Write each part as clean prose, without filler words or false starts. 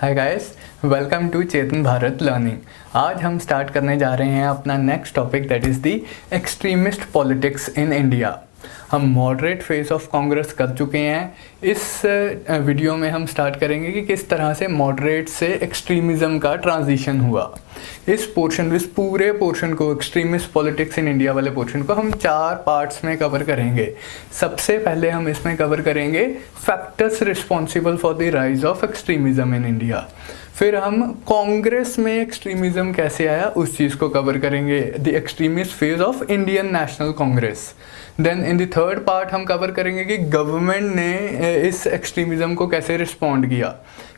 Hi guys, welcome to Chetan Bharat learning. आज हम start करने जा रहे हैं अपना next topic, that is the extremist politics in India. हम मॉडरेट फेस ऑफ कांग्रेस कर चुके हैं। इस वीडियो में हम स्टार्ट करेंगे कि किस तरह से मॉडरेट से एक्सट्रीमिज़म का ट्रांजिशन हुआ। इस पूरे पोर्शन को, एक्सट्रीमिस्ट पॉलिटिक्स इन इंडिया वाले पोर्शन को हम 4 पार्ट्स में कवर करेंगे। सबसे पहले हम इसमें कवर करेंगे factors responsible for the rise of extremism in India. फिर हम कांग्रेस में एक्सट्रीमिज़म कैसे आया उस चीज़ को कवर करेंगे, the extremist phase of Indian national Congress. Then in the third part हम कवर करेंगे कि गवर्नमेंट ने इस एक्सट्रीमिज़म को कैसे रिस्पॉन्ड किया,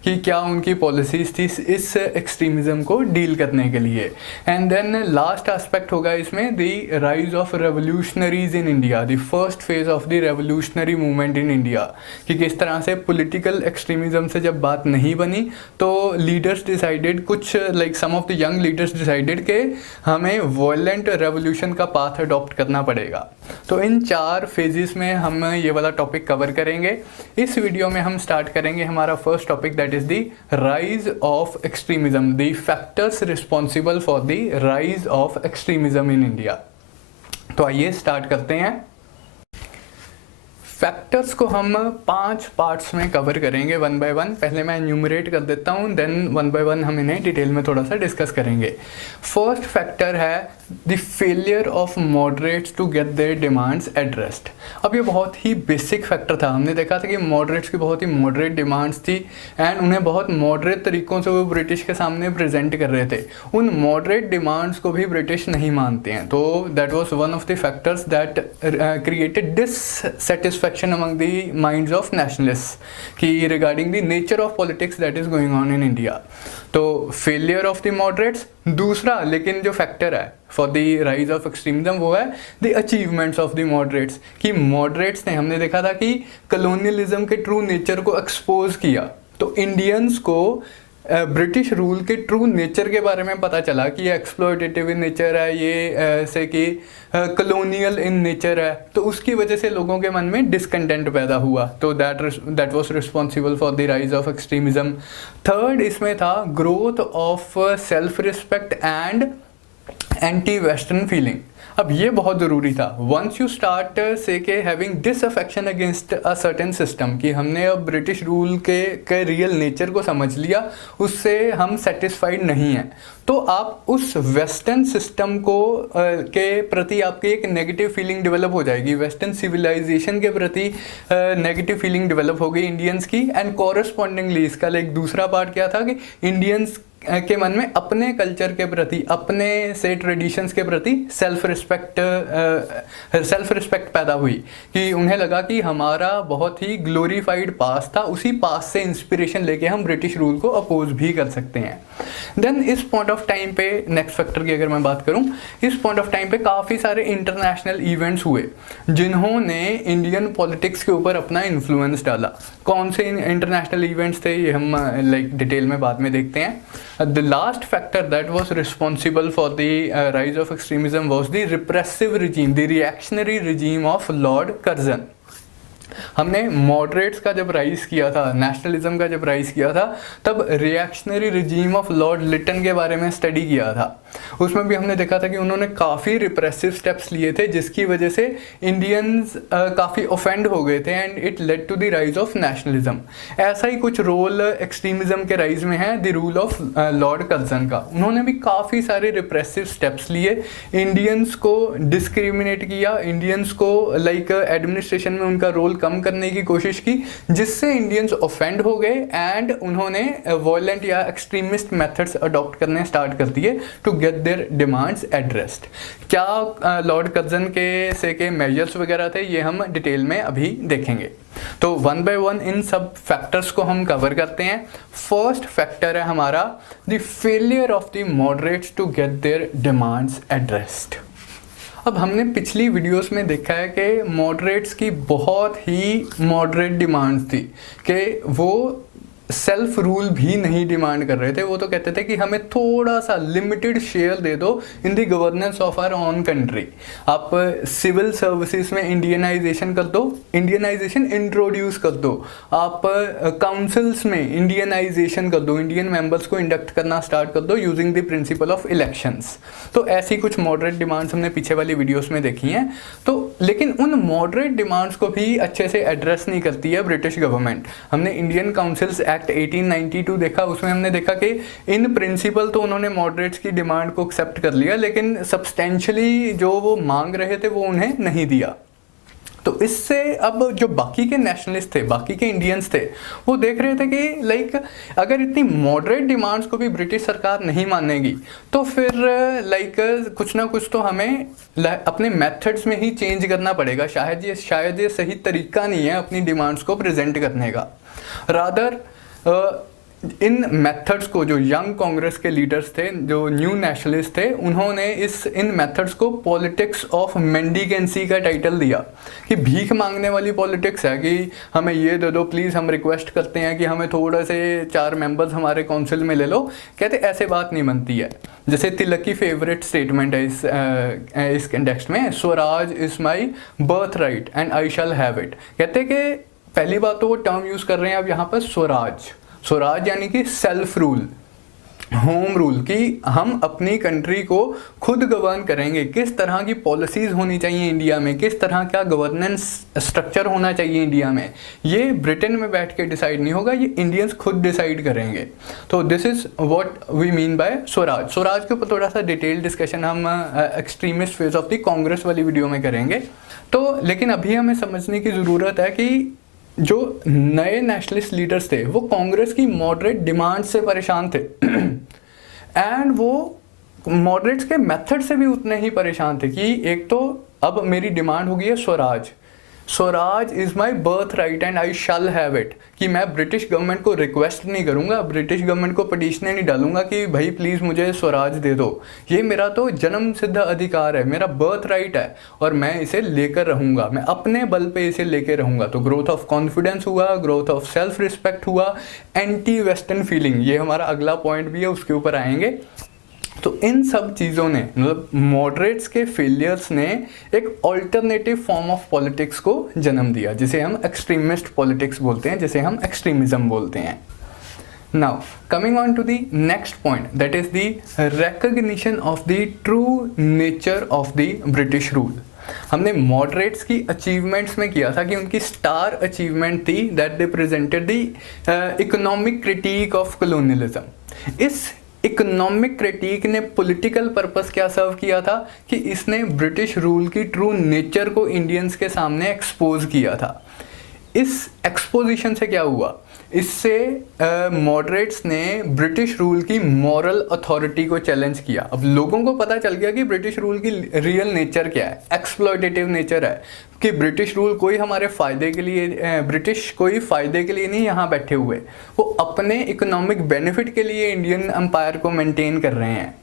कि क्या उनकी पॉलिसीज़ थी इस एक्सट्रीमिज़म को डील करने के लिए। एंड देन लास्ट एस्पेक्ट होगा इसमें the rise of revolutionaries in India, the first phase of the revolutionary movement in India, कि किस तरह से पॉलिटिकल एक्सट्रीमिज़म से जब बात नहीं बनी तो लीडर्स डिसाइडेड, कुछ like some of the young leaders decided कि हमें वॉयलेंट रेवोल्यूशन का पाथ अडॉप्ट करना पड़ेगा। तो इन 4 फेजेस में हम ये वाला टॉपिक कवर करेंगे। इस वीडियो में हम स्टार्ट करेंगे हमारा first topic, that is the rise of extremism, the factors responsible for the rise of extremism in India. तो आइए स्टार्ट करते हैं। फैक्टर्स को हम 5 पार्ट्स में कवर करेंगे वन बाय वन। पहले मैं एन्यूमरेट कर देता हूँ, देन वन बाय वन हम इन्हें डिटेल में थोड़ा सा डिस्कस करेंगे। फर्स्ट फैक्टर है the failure of moderates to get their demands addressed. अब ये बहुत ही बेसिक फैक्टर था। हमने देखा था कि मॉडरेट्स की बहुत ही मॉडरेट डिमांड्स थी एंड उन्हें बहुत मॉडरेट तरीक़ों से वो ब्रिटिश के सामने प्रेजेंट कर रहे थे। उन मॉडरेट डिमांड्स को भी ब्रिटिश नहीं मानते हैं, तो that was one of the factors that created dissatisfaction among the minds of nationalists कि regarding the nature of politics that is going on in India. तो फेलियर ऑफ द मॉडरेट्स। दूसरा लेकिन जो फैक्टर है for the rise of extremism वो है the achievements of the moderates, कि moderates ने, हमने देखा था कि कलोनियलिज्म के ट्रू नेचर को एक्सपोज किया। तो इंडियंस को ब्रिटिश रूल के ट्रू नेचर के बारे में पता चला कि ये एक्सप्लॉयटेटिव इन नेचर है, ये ऐसे कि कलोनियल इन नेचर है। तो उसकी वजह से लोगों के मन में डिसकंटेंट पैदा हुआ। तो that was responsible for the rise of extremism. Third इसमें था growth of self respect and anti western feeling. अब ये बहुत ज़रूरी था। वंस यू स्टार्ट से के having disaffection against a certain system, कि हमने अब ब्रिटिश रूल के रियल नेचर को समझ लिया, उससे हम सेटिस्फाइड नहीं हैं, तो आप उस वेस्टर्न सिस्टम को के प्रति आपकी एक नेगेटिव फीलिंग डेवलप हो जाएगी। वेस्टर्न सिविलाइजेशन के प्रति नेगेटिव फीलिंग डेवलप हो गई इंडियंस की। एंड कॉरस्पॉन्डिंगली इसका एक दूसरा पार्ट क्या था कि इंडियंस के मन में अपने कल्चर के प्रति, अपने से ट्रेडिशंस के प्रति सेल्फ रिस्पेक्ट पैदा हुई, कि उन्हें लगा कि हमारा बहुत ही ग्लोरीफाइड पास्ट था, उसी पास्ट से इंस्पिरेशन लेके हम ब्रिटिश रूल को अपोज भी कर सकते हैं। देन इस पॉइंट ऑफ टाइम पे, नेक्स्ट फैक्टर की अगर मैं बात करूं, इस पॉइंट ऑफ टाइम पे काफ़ी सारे इंटरनेशनल इवेंट्स हुए जिन्होंने इंडियन पॉलिटिक्स के ऊपर अपना इन्फ्लुएंस डाला। कौन से इंटरनेशनल इवेंट्स थे ये हम डिटेल में बाद में देखते हैं। The last factor that was responsible for the rise of extremism was the repressive regime, the reactionary regime of Lord Curzon. हमने मॉडरेट्स का जब राइज किया था, नेशनलिज्म का जब राइज किया था, तब reactionary regime of lord Lytton के बारे में स्टडी किया था। उसमें भी हमने देखा था कि उन्होंने काफ़ी रिप्रेसिव स्टेप्स लिए थे, जिसकी वजह से इंडियंस काफ़ी ऑफेंड हो गए थे and it led to the rise of nationalism. ऐसा ही कुछ रोल एक्सट्रीमिज्म के राइज में है the rule of lord Curzon का। उन्होंने भी काफ़ी सारे रिप्रेसिव स्टेप्स लिए, इंडियंस को डिस्क्रिमिनेट किया, इंडियंस को एडमिनिस्ट्रेशन में उनका रोल कम करने की कोशिश की, जिससे इंडियंस ऑफेंड हो गए एंड उन्होंने वॉयलेंट या एक्सट्रीमिस्ट मेथड्स अडॉप्ट करने स्टार्ट कर दिए to get their demands addressed. क्या लॉर्ड कर्जन के मेजर्स वगैरह थे, ये हम डिटेल में अभी देखेंगे। तो वन बाय वन इन सब फैक्टर्स को हम कवर करते हैं। फर्स्ट फैक्टर है हमारा the failure of the moderates to get their demands addressed. अब हमने पिछली वीडियोस में देखा है कि मॉडरेट्स की बहुत ही मॉडरेट डिमांड्स थी, कि वो सेल्फ रूल भी नहीं डिमांड कर रहे थे, वो तो कहते थे कि हमें थोड़ा सा लिमिटेड शेयर दे दो in the governance of our own country. आप सिविल सर्विसेज में इंडियनाइजेशन कर दो, इंडियनाइजेशन इंट्रोड्यूस कर दो, आप काउंसिल्स में इंडियनाइजेशन कर दो, इंडियन मेंबर्स को इंडक्ट करना स्टार्ट कर दो using the principle of elections. तो ऐसी कुछ मॉडरेट डिमांड्स हमने पीछे वाली वीडियोस में देखी हैं। तो लेकिन उन मॉडरेट डिमांड्स को भी अच्छे से एड्रेस नहीं करती है ब्रिटिश गवर्नमेंट। हमने इंडियन काउंसिल्स एक्ट 1892 देखा, उसमें हमने देखा कि इन प्रिंसिपल तो उन्होंने मॉडरेट्स की डिमांड को एक्सेप्ट कर लिया, लेकिन सब्सटेंशियली जो वो मांग रहे थे वो उन्हें नहीं दिया। तो इससे अब जो बाकी के नेशनलिस्ट थे, बाकी के इंडियंस थे, वो देख रहे थे कि लाइक अगर इतनी मॉडरेट डिमांड्स को भी ब्रिटिश सरकार नहीं मानेगी तो फिर लाइक कुछ ना कुछ तो हमें अपने मेथड्स में ही चेंज करना पड़ेगा। शायद ये सही तरीका नहीं है अपनी डिमांड्स को प्रेजेंट करने का। रादर इन मेथड्स को जो यंग कांग्रेस के लीडर्स थे, जो न्यू नेशनलिस्ट थे, उन्होंने इन मेथड्स को पॉलिटिक्स ऑफ मेंडिकेंसी का टाइटल दिया कि भीख मांगने वाली पॉलिटिक्स है कि हमें ये दे दो प्लीज़, हम रिक्वेस्ट करते हैं कि हमें थोड़ा से 4 मेंबर्स हमारे काउंसिल में ले लो। कहते ऐसे बात नहीं बनती है। जैसे तिलक की फेवरेट स्टेटमेंट है इस कंटेक्स्ट में, Swaraj is my birth right and I shall have it. कहते कि पहली बात तो वो टर्म यूज़ कर रहे हैं अब यहाँ पर स्वराज यानी कि सेल्फ रूल, होम रूल, कि हम अपनी कंट्री को खुद गवर्न करेंगे। किस तरह की पॉलिसीज़ होनी चाहिए इंडिया में, किस तरह का गवर्नेंस स्ट्रक्चर होना चाहिए इंडिया में, ये ब्रिटेन में बैठ के डिसाइड नहीं होगा, ये इंडियंस खुद डिसाइड करेंगे। तो this is what we mean by swaraj के ऊपर थोड़ा सा डिटेल डिस्कशन हम extremist phase of the Congress वाली वीडियो में करेंगे। तो लेकिन अभी हमें समझने की ज़रूरत है कि जो नए नेशनलिस्ट लीडर्स थे वो कांग्रेस की मॉडरेट डिमांड से परेशान थे एंड वो मॉडरेट्स के मेथड से भी उतने ही परेशान थे कि एक तो अब मेरी डिमांड हो गई है Swaraj is my birth right and I shall have it, कि मैं ब्रिटिश गवर्नमेंट को रिक्वेस्ट नहीं करूँगा, ब्रिटिश गवर्नमेंट को पटिशनें नहीं डालूंगा कि भाई प्लीज़ मुझे स्वराज दे दो, ये मेरा तो जन्म सिद्ध अधिकार है, मेरा बर्थ राइट है और मैं इसे लेकर रहूँगा, मैं अपने बल पे इसे लेकर रहूँगा। तो ग्रोथ ऑफ कॉन्फिडेंस हुआ, ग्रोथ ऑफ सेल्फ रिस्पेक्ट हुआ, एंटी वेस्टर्न फीलिंग, ये हमारा अगला पॉइंट भी है, उसके ऊपर आएंगे। तो इन सब चीज़ों ने, मतलब मॉडरेट्स के फेलियर्स ने एक ऑल्टरनेटिव फॉर्म ऑफ पॉलिटिक्स को जन्म दिया, जिसे हम एक्सट्रीमिस्ट पॉलिटिक्स बोलते हैं, जिसे हम एक्सट्रीमिज्म बोलते हैं। Now coming on to the next point, that is the recognition of the true nature of the British rule. हमने मॉडरेट्स की अचीवमेंट्स में किया था कि उनकी स्टार अचीवमेंट थी that they presented the economic critique of colonialism. इस economic critique ने पॉलिटिकल पर्पस क्या सर्व किया था कि इसने ब्रिटिश रूल की ट्रू नेचर को इंडियंस के सामने एक्सपोज किया था। इस एक्सपोजिशन से क्या हुआ, इससे मॉडरेट्स ने ब्रिटिश रूल की मॉरल अथॉरिटी को चैलेंज किया। अब लोगों को पता चल गया कि ब्रिटिश रूल की रियल नेचर क्या है, एक्सप्लॉयटेटिव नेचर है, कि ब्रिटिश रूल कोई हमारे फ़ायदे के लिए, ब्रिटिश कोई फ़ायदे के लिए नहीं यहाँ बैठे हुए, वो अपने इकोनॉमिक बेनिफिट के लिए इंडियन एम्पायर को मेंटेन कर रहे हैं।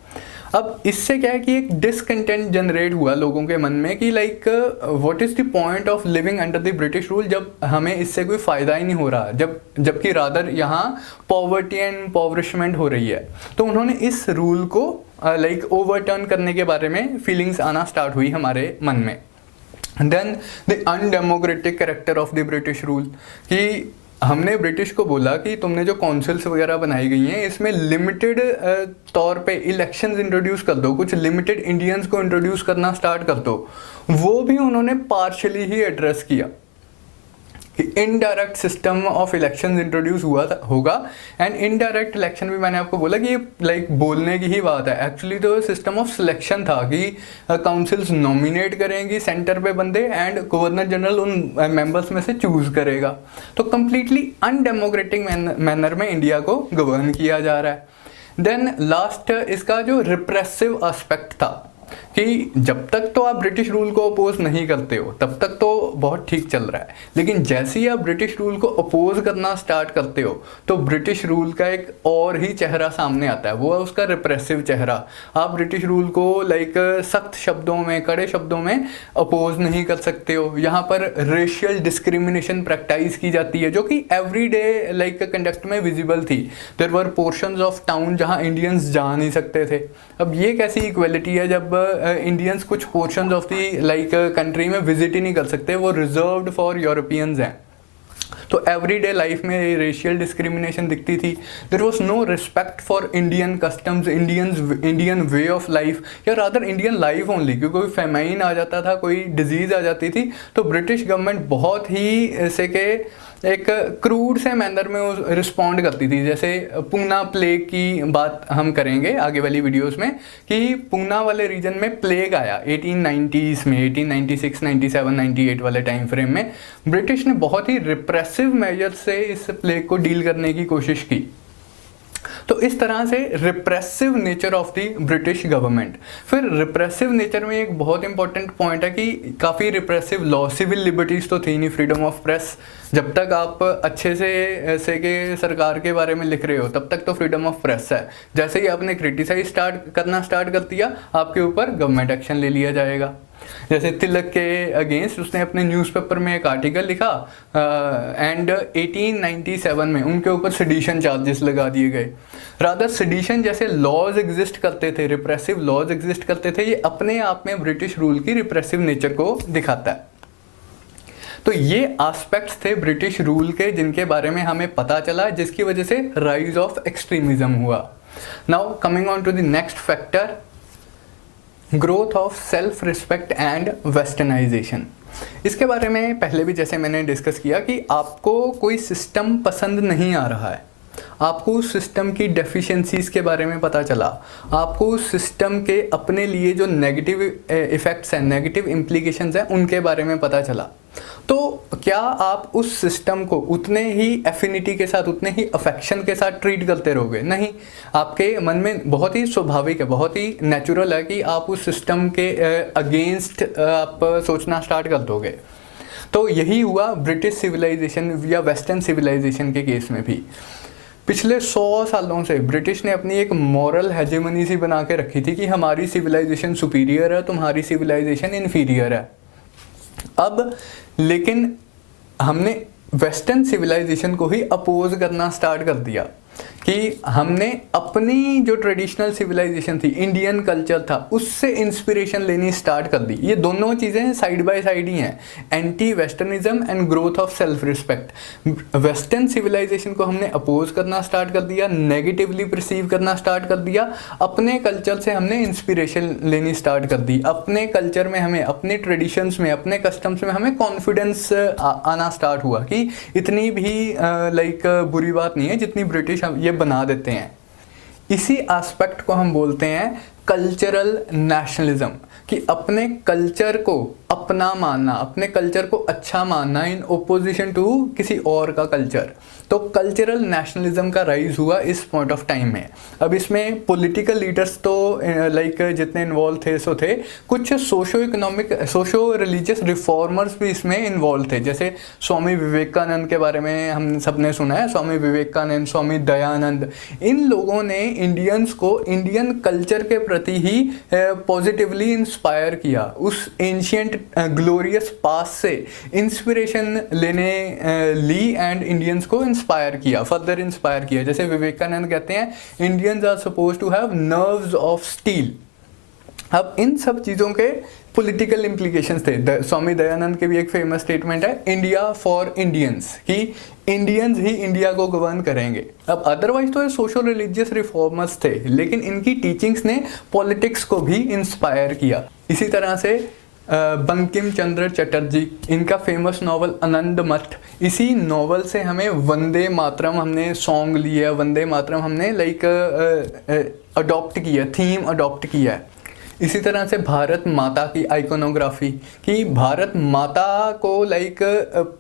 अब इससे क्या है कि एक डिसकंटेंट जनरेट हुआ लोगों के मन में कि like what is the point of living under the British rule, जब हमें इससे कोई फ़ायदा ही नहीं हो रहा, जबकि रादर यहाँ पॉवर्टी एंड इम्पॉवरिशमेंट हो रही है। तो उन्होंने इस रूल को लाइक ओवरटर्न करने के बारे में फीलिंग्स आना स्टार्ट हुई हमारे मन में। Then the undemocratic character of the British rule, कि हमने ब्रिटिश को बोला कि तुमने जो काउंसिल्स वगैरह बनाई गई हैं इसमें लिमिटेड तौर पे इलेक्शंस इंट्रोड्यूस कर दो, कुछ लिमिटेड इंडियंस को इंट्रोड्यूस करना स्टार्ट कर दो। वो भी उन्होंने पार्शली ही एड्रेस किया कि indirect system of elections introduce हुआ होगा। एंड इनडायरेक्ट इलेक्शन भी मैंने आपको बोला कि ये लाइक बोलने की ही बात है, एक्चुअली तो सिस्टम ऑफ सिलेक्शन था कि काउंसिल्स नॉमिनेट करेंगी सेंटर पे बंदे एंड गवर्नर जनरल उन मेंबर्स में से चूज करेगा। तो कंप्लीटली अनडेमोक्रेटिक मैनर में इंडिया को गवर्न किया जा रहा है। देन लास्ट इसका जो रिप्रेसिव एस्पेक्ट था, कि जब तक तो आप ब्रिटिश रूल को अपोज नहीं करते हो तब तक तो बहुत ठीक चल रहा है, लेकिन जैसे ही आप ब्रिटिश रूल को अपोज करना स्टार्ट करते हो तो ब्रिटिश रूल का एक और ही चेहरा सामने आता है, वो है उसका रिप्रेसिव चेहरा। आप ब्रिटिश रूल को लाइक सख्त शब्दों में, कड़े शब्दों में अपोज नहीं कर सकते हो। यहाँ पर रेशियल डिस्क्रिमिनेशन प्रैक्टिस की जाती है जो कि एवरीडे लाइक कंडक्ट में विजिबल थी। There were portions of town जहाँ इंडियंस जा नहीं सकते थे। अब ये कैसी इक्वलिटी है जब इंडियंस कुछ portions of the like country में विजिट ही नहीं कर सकते, वो रिजर्व्ड फॉर यूरोपियंस हैं। तो एवरीडे लाइफ में रेशियल डिस्क्रिमिनेशन दिखती थी। There was no respect for Indian customs, Indian way of life, या रादर इंडियन लाइफ ओनली। क्योंकि कोई फेमाइन आ जाता था, कोई डिजीज़ आ जाती थी, तो ब्रिटिश गवर्नमेंट बहुत ही ऐसे के एक क्रूड से मैनर में रिस्पॉन्ड करती थी। जैसे पूना प्लेग की बात हम करेंगे आगे वाली वीडियोस में, कि पूना वाले रीजन में प्लेग आया 1890s में, 1896, 97, 98 वाले टाइम फ्रेम में। ब्रिटिश ने बहुत ही रिप्रेसिव मेजर से इस प्लेग को डील करने की कोशिश की। तो इस तरह से repressive nature of the British government. फिर रिप्रेसिव नेचर में एक बहुत इंपॉर्टेंट पॉइंट है कि काफ़ी रिप्रेसिव लॉ, सिविल लिबर्टीज तो थी नहीं, फ्रीडम ऑफ प्रेस। जब तक आप अच्छे से ऐसे के सरकार के बारे में लिख रहे हो तब तक तो फ्रीडम ऑफ प्रेस है। जैसे ही आपने क्रिटिसाइज करना स्टार्ट कर दिया, आपके ऊपर गवर्नमेंट एक्शन ले लिया जाएगा। जैसे तिलक के अगेंस्ट उसने अपने न्यूज़पेपर में एक आर्टिकल लिखा एंड 1897 में उनके ऊपर सेडिशन चार्जेस लगा दिए गए। रादर सेडिशन जैसे लॉज एग्जिस्ट करते थे, रिप्रेसिव लॉज एग्जिस्ट करते थे, ये अपने आप में ब्रिटिश रूल की रिप्रेसिव नेचर को दिखाता है। तो ये एस्पेक्ट्स थे ब्रिटिश रूल के जिनके बारे में हमें पता चला, जिसकी वजह से राइज ऑफ एक्सट्रीमिज्म हुआ। Now coming on to the next factor, growth of self respect and westernisation. इसके बारे में पहले भी जैसे मैंने डिस्कस किया कि आपको कोई सिस्टम पसंद नहीं आ रहा है, आपको उस सिस्टम की डेफिशिएंसीज के बारे में पता चला, आपको उस सिस्टम के अपने लिए जो नेगेटिव इफ़ेक्ट्स हैं, नेगेटिव इम्प्लीकेशंस हैं, उनके बारे में पता चला, तो क्या आप उस सिस्टम को उतने ही एफिनिटी के साथ, उतने ही अफेक्शन के साथ ट्रीट करते रहोगे? नहीं, आपके मन में बहुत ही स्वाभाविक है, बहुत ही नेचुरल है कि आप उस सिस्टम के अगेंस्ट आप सोचना स्टार्ट कर दोगे। तो यही हुआ ब्रिटिश सिविलाइजेशन या वेस्टर्न सिविलाइजेशन के केस में भी। पिछले 100 सालों से ब्रिटिश ने अपनी एक मॉरल हेजेमनी सी बना के रखी थी कि हमारी सिविलाइजेशन सुपीरियर है, तुम्हारी सिविलाइजेशन इन्फीरियर है। अब लेकिन हमने वेस्टर्न सिविलाइजेशन को ही अपोज करना स्टार्ट कर दिया कि हमने अपनी जो ट्रेडिशनल सिविलाइजेशन थी, इंडियन कल्चर था, उससे इंस्पिरेशन लेनी स्टार्ट कर दी। ये दोनों चीज़ें साइड बाय साइड ही हैं, anti westernism and growth of self respect. Western civilisation को हमने अपोज करना स्टार्ट कर दिया, नेगेटिवली परसीव करना स्टार्ट कर दिया, अपने कल्चर से हमने इंस्पिरेशन लेनी स्टार्ट कर दी, अपने कल्चर में हमें, अपने ट्रेडिशंस में, अपने कस्टम्स में हमें कॉन्फिडेंस आना स्टार्ट हुआ कि इतनी भी लाइक बुरी बात नहीं है जितनी ब्रिटिश ये बना देते हैं। इसी एस्पेक्ट को हम बोलते हैं कल्चरल नेशनलिज्म, कि अपने कल्चर को अपना मानना, अपने कल्चर को अच्छा मानना इन ओपोजिशन टू किसी और का कल्चर। तो कल्चरल नेशनलिज्म का राइज हुआ इस पॉइंट ऑफ टाइम में। अब इसमें पॉलिटिकल लीडर्स तो लाइक जितने इन्वॉल्व थे सो थे, कुछ socio economic, socio religious reformers भी इसमें इन्वॉल्व थे। जैसे स्वामी विवेकानंद के बारे में हम सबने सुना है, स्वामी विवेकानंद, स्वामी दयानंद, इन लोगों ने इंडियंस को इंडियन कल्चर के प्रति ही पॉजिटिवली इंस्पायर किया। उस एंशियंट ग्लोरियस पास से इंस्पिरेशन लेने ली एंड इंडियंस को इंस्पायर किया, फर्दर इंस्पायर किया। जैसे विवेकानंद कहते हैं, Indians are suppose to have nerves of steel. अब इन सब चीज़ों के पॉलिटिकल इम्प्लीकेशंस थे। स्वामी दयानंद के भी एक फेमस स्टेटमेंट है, इंडिया फॉर इंडियंस, कि इंडियंस ही इंडिया को गवर्न करेंगे। अब अदरवाइज तो ये सोशल रिलीजियस रिफॉर्मर्स थे, लेकिन इनकी टीचिंग्स ने पॉलिटिक्स को भी इंस्पायर किया। इसी तरह से बंकिम चंद्र चटर्जी, इनका फेमस नॉवल आनंद मठ, इसी नॉवल से हमें वंदे मातरम हमने सॉन्ग लिया, वंदे मातरम हमने लाइक अडॉप्ट किया, थीम अडॉप्ट किया है। इसी तरह से भारत माता की आइकोनोग्राफी, कि भारत माता को लाइक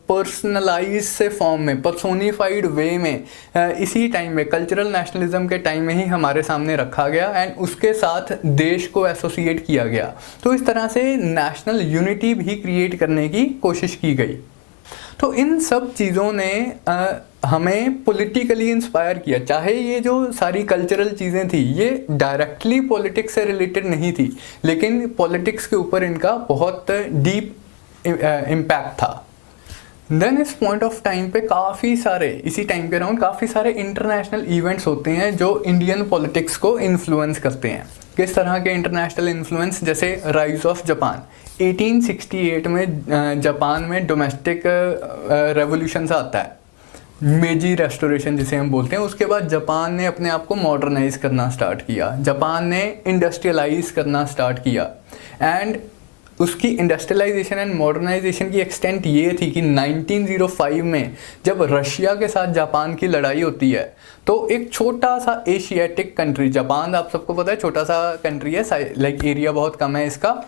पर्सनलाइज से फॉर्म में, पर्सोनिफाइड वे में इसी टाइम में, कल्चरल नेशनलिज्म के टाइम में ही हमारे सामने रखा गया एंड उसके साथ देश को एसोसिएट किया गया। तो इस तरह से नेशनल यूनिटी भी क्रिएट करने की कोशिश की गई। तो इन सब चीज़ों ने हमें पॉलिटिकली इंस्पायर किया। चाहे ये जो सारी कल्चरल चीज़ें थी ये डायरेक्टली पॉलिटिक्स से रिलेटेड नहीं थी, लेकिन पॉलिटिक्स के ऊपर इनका बहुत डीप इम्पैक्ट था। देन इस पॉइंट ऑफ टाइम पे काफ़ी सारे, इसी टाइम के अराउंड काफ़ी सारे इंटरनेशनल इवेंट्स होते हैं जो इंडियन पॉलिटिक्स को इन्फ्लुएंस करते हैं। किस तरह के इंटरनेशनल इन्फ्लुएंस? जैसे राइज ऑफ जापान। 1868 में जापान में डोमेस्टिक रेवोल्यूशन आता है, मेजी रेस्टोरेशन जिसे हम बोलते हैं। उसके बाद जापान ने अपने आप को मॉडर्नाइज करना स्टार्ट किया, जापान ने इंडस्ट्रियलाइज करना स्टार्ट किया एंड उसकी इंडस्ट्रियलाइजेशन एंड मॉडर्नाइजेशन की एक्सटेंट ये थी कि 1905 में जब रशिया के साथ जापान की लड़ाई होती है तो एक छोटा सा एशियाटिक कंट्री, जापान आप सबको पता है छोटा सा कंट्री है, लाइक एरिया बहुत कम है इसका,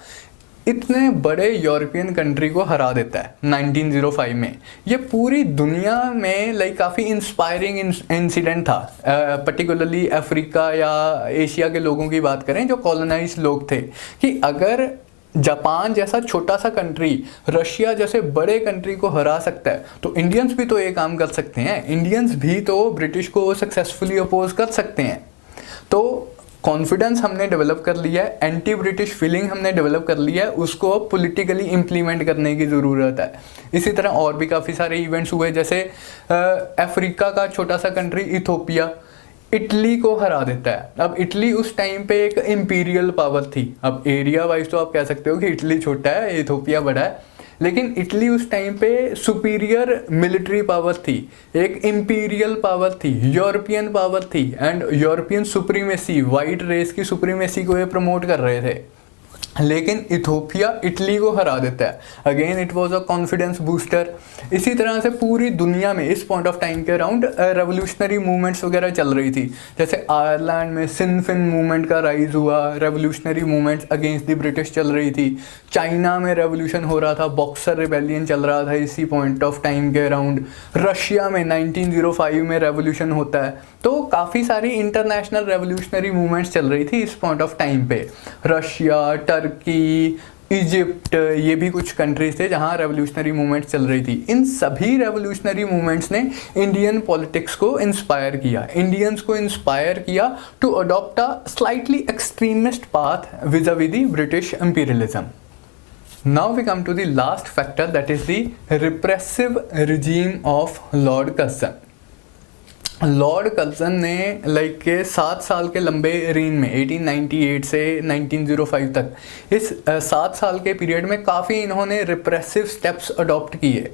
इतने बड़े यूरोपियन कंट्री को हरा देता है 1905 में। ये पूरी दुनिया में लाइक काफ़ी इंस्पायरिंग इंसिडेंट था, पर्टिकुलरली अफ्रीका या एशिया के लोगों की बात करें जो कॉलोनाइज लोग थे, कि अगर जापान जैसा छोटा सा कंट्री रशिया जैसे बड़े कंट्री को हरा सकता है तो इंडियंस भी तो ये काम कर सकते हैं, इंडियंस भी तो ब्रिटिश को सक्सेसफुली अपोज कर सकते हैं। तो कॉन्फिडेंस हमने डेवलप कर लिया है, एंटी ब्रिटिश फीलिंग हमने डेवलप कर लिया है, उसको अब पॉलिटिकली इम्प्लीमेंट करने की ज़रूरत है। इसी तरह और भी काफ़ी सारे इवेंट्स हुए, जैसे अफ्रीका का छोटा सा कंट्री इथोपिया इटली को हरा देता है। अब इटली उस टाइम पे एक इम्पीरियल पावर थी, अब एरिया वाइज तो आप कह सकते हो कि इटली छोटा है, इथोपिया बड़ा है, लेकिन इटली उस टाइम पे सुपीरियर मिलिट्री पावर थी, एक इम्पीरियल पावर थी, यूरोपियन पावर थी and European supremacy, white race की सुप्रीमेसी को ये प्रमोट कर रहे थे। लेकिन इथोपिया इटली को हरा देता है, again it was a confidence booster. इसी तरह से पूरी दुनिया में इस पॉइंट ऑफ टाइम के अराउंड रेवोल्यूशनरी मूवमेंट्स वगैरह चल रही थी, जैसे आयरलैंड में सिन फिन मूवमेंट का राइज हुआ, revolutionary movements against the British चल रही थी। चाइना में रेवोल्यूशन हो रहा था, बॉक्सर रिबेलियन चल रहा था इसी पॉइंट ऑफ टाइम के अराउंड। रशिया में 1905 में रेवोल्यूशन होता है। तो काफ़ी सारी इंटरनेशनल रेवोल्यूशनरी मूवमेंट्स चल रही थी इस पॉइंट ऑफ टाइम पे। रशिया, टर्की, इजिप्ट, ये भी कुछ कंट्रीज थे जहाँ रेवोल्यूशनरी मूवमेंट्स चल रही थी। इन सभी रेवोल्यूशनरी मूवमेंट्स ने इंडियन पॉलिटिक्स को इंस्पायर किया, इंडियंस को इंस्पायर किया to adopt a slightly extremist path vis a vis the British imperialism. Now we come to the last factor, that is the repressive regime of Lord Curzon. Lord Curzon ने like के 7 साल के लंबे reign में 1898 से 1905 तक, इस 7 साल के पीरियड में काफ़ी इन्होंने रिप्रेसिव स्टेप्स अडॉप्ट किए,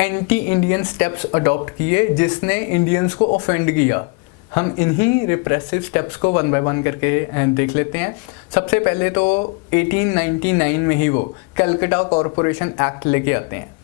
एंटी इंडियन स्टेप्स अडॉप्ट किए जिसने इंडियंस को ऑफेंड किया। हम इन्हीं रिप्रेसिव स्टेप्स को वन बाय वन करके देख लेते हैं। सबसे पहले तो 1899 में ही वो कलकत्ता कॉरपोरेशन एक्ट लेके आते हैं।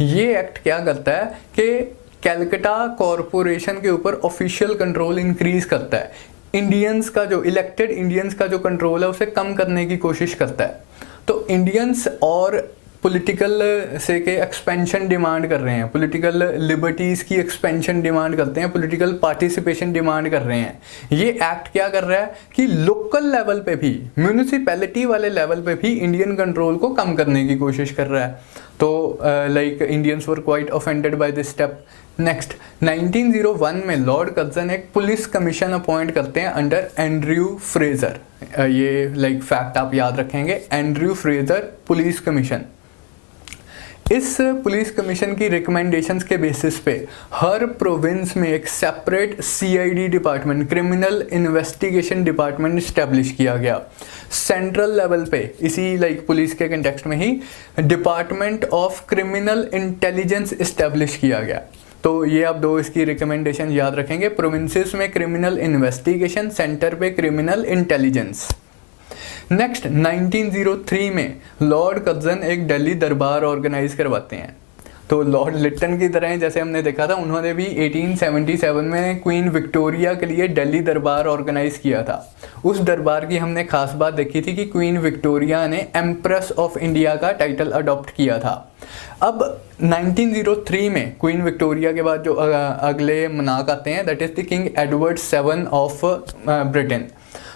ये एक्ट क्या करता है कि कलकत्ता कॉरपोरेशन के ऊपर ऑफिशियल कंट्रोल इंक्रीज करता है, इंडियंस का जो इलेक्टेड इंडियंस का जो कंट्रोल है उसे कम करने की कोशिश करता है। तो इंडियंस और पॉलिटिकल से के एक्सपेंशन डिमांड कर रहे हैं, पॉलिटिकल लिबर्टीज़ की एक्सपेंशन डिमांड करते हैं, पॉलिटिकल पार्टिसिपेशन डिमांड कर रहे हैं। ये एक्ट क्या कर रहा है कि लोकल लेवल पे भी, म्यूनिसिपैलिटी वाले लेवल पे भी इंडियन कंट्रोल को कम करने की कोशिश कर रहा है। तो like Indians were quite offended by this step. Next 1901 में लॉर्ड कर्जन एक पुलिस कमीशन अपॉइंट करते हैं अंडर एंड्रयू फ्रेजर। ये लाइक फैक्ट आप याद रखेंगे, एंड्रयू फ्रेजर पुलिस कमीशन। इस पुलिस कमीशन की रिकमेंडेशंस के बेसिस पे हर प्रोविंस में एक separate CID department, criminal investigation department establish किया गया। सेंट्रल लेवल पे इसी लाइक पुलिस के कंटेक्स्ट में ही department of criminal intelligence establish किया गया। तो ये आप दो इसकी रिकमेंडेशन याद रखेंगे, प्रोविंसेस में क्रिमिनल इन्वेस्टिगेशन, सेंटर पे क्रिमिनल इंटेलिजेंस। नेक्स्ट 1903 में लॉर्ड कर्जन एक दिल्ली दरबार ऑर्गेनाइज करवाते हैं। तो लॉर्ड लिटन की तरह जैसे हमने देखा था, उन्होंने भी 1877 में क्वीन विक्टोरिया के लिए दिल्ली दरबार ऑर्गेनाइज किया था। उस दरबार की हमने खास बात देखी थी कि क्वीन विक्टोरिया ने एम्प्रेस ऑफ इंडिया का टाइटल अडॉप्ट किया था। अब 1903 में क्वीन विक्टोरिया के बाद जो अगले मनाक आते हैं, that is the king Edward 7 of Britain.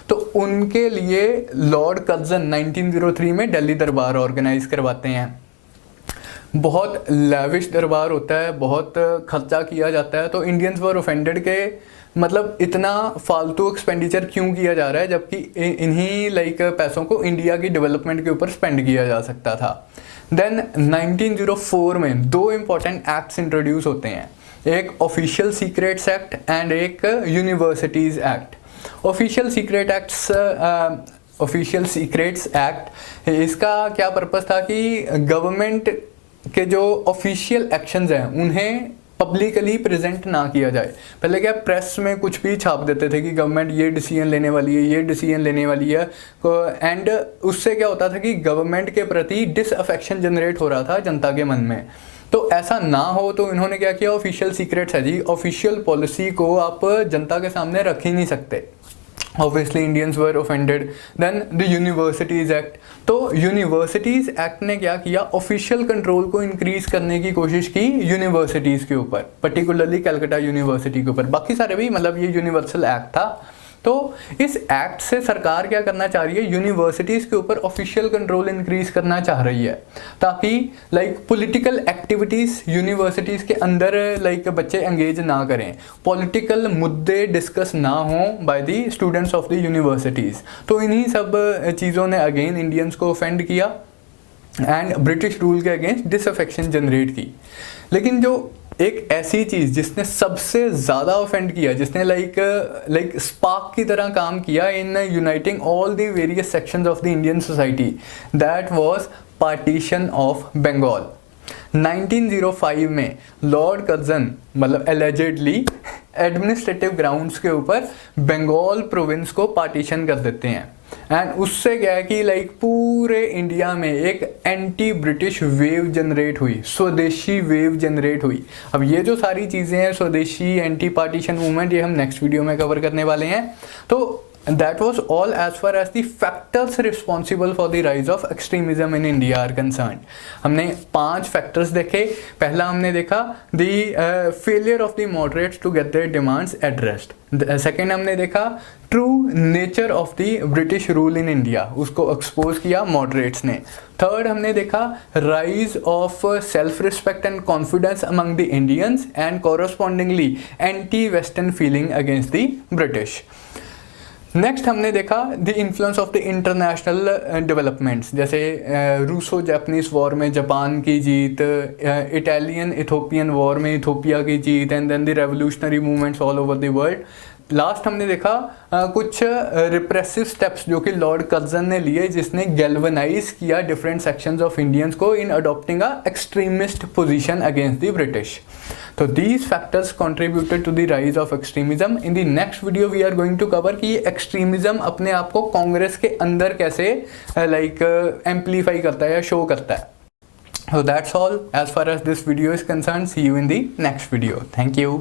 तो उनके लिए लॉर्ड कर्जन 1903 में दिल्ली दरबार ऑर्गेनाइज करवाते हैं। बहुत लैविश दरबार होता है, बहुत खर्चा किया जाता है। तो इंडियंस वर ऑफेंडेड के मतलब इतना फालतू एक्सपेंडिचर क्यों किया जा रहा है, जबकि इन्हीं पैसों को इंडिया की डेवलपमेंट के ऊपर स्पेंड किया जा सकता था। देन 1904 में 2 इम्पॉर्टेंट एक्ट्स इंट्रोड्यूस होते हैं, एक ऑफिशियल सीक्रेट्स एक्ट एंड एक universities act. Official secrets act, इसका क्या पर्पस था कि गवर्नमेंट के जो ऑफिशियल एक्शंस हैं उन्हें पब्लिकली प्रेजेंट ना किया जाए। पहले क्या, प्रेस में कुछ भी छाप देते थे कि गवर्नमेंट ये डिसीजन लेने वाली है, ये डिसीजन लेने वाली है, एंड उससे क्या होता था कि गवर्नमेंट के प्रति डिसअफेक्शन जनरेट हो रहा था जनता के मन में। तो ऐसा ना हो तो इन्होंने क्या किया, ऑफिशियल सीक्रेट्स है जी, ऑफिशियल पॉलिसी को आप जनता के सामने रख ही नहीं सकते। Obviously Indians were offended. Then the Universities Act. तो यूनिवर्सिटीज़ एक्ट ने क्या किया, ऑफिशियल कंट्रोल को इंक्रीज करने की कोशिश की यूनिवर्सिटीज़ के ऊपर, पर्टिकुलरली कलकत्ता यूनिवर्सिटी के ऊपर। बाकी सारे भी मतलब ये यूनिवर्सल एक्ट था। तो इस एक्ट से सरकार क्या करना चाह रही है, यूनिवर्सिटीज़ के ऊपर ऑफिशियल कंट्रोल इंक्रीज करना चाह रही है, ताकि पॉलिटिकल एक्टिविटीज़ यूनिवर्सिटीज़ के अंदर बच्चे एंगेज ना करें, पॉलिटिकल मुद्दे डिस्कस ना हों by the students of the universities. तो इन्हीं सब चीज़ों ने अगेन इंडियंस को ऑफेंड किया एंड ब्रिटिश रूल के अगेंस्ट डिसअफेक्शन जनरेट की। लेकिन जो एक ऐसी चीज़ जिसने सबसे ज़्यादा ऑफेंड किया, जिसने लाइक स्पार्क की तरह काम किया in uniting all the various sections of the Indian society, that was partition of Bengal. 1905 में लॉर्ड कर्जन मतलब एलिजेडली एडमिनिस्ट्रेटिव ग्राउंड्स के ऊपर बंगाल प्रोविंस को पार्टीशन कर देते हैं। एंड उससे क्या है कि पूरे इंडिया में एक एंटी ब्रिटिश वेव जनरेट हुई, स्वदेशी वेव जनरेट हुई। अब ये जो सारी चीज़ें हैं, स्वदेशी, एंटी पार्टीशन मूवमेंट, ये हम नेक्स्ट वीडियो में कवर करने वाले हैं। तो that was all as far as the factors responsible for the rise of extremism in India are concerned. हमने 5 factors देखे। पहला हमने देखा the failure of the moderates to get their demands addressed. Second हमने देखा true nature of the British rule in India, उसको expose किया moderates ने। Third हमने देखा rise of self-respect and confidence among the Indians and correspondingly anti-Western feeling against the British. Next हमने देखा the influence of the international developments, जैसे Russo Japanese war में Japan की जीत, इटालियन इथोपियन वॉर में इथोपिया की जीत, and then the revolutionary movements all over the world. Last हमने देखा कुछ रिप्रेसिव स्टेप्स जो कि लॉर्ड कर्जन ने लिए, जिसने गैल्वनाइज किया डिफरेंट सेक्शंस ऑफ इंडियंस को in adopting a extremist position against the British. So these factors contributed to the rise of extremism. In the next video we are going to cover कि extremism अपने आप को कांग्रेस के अंदर कैसे amplify करता है या show करता है। So that's all as far as this video is concerned. See you in the next video. Thank you.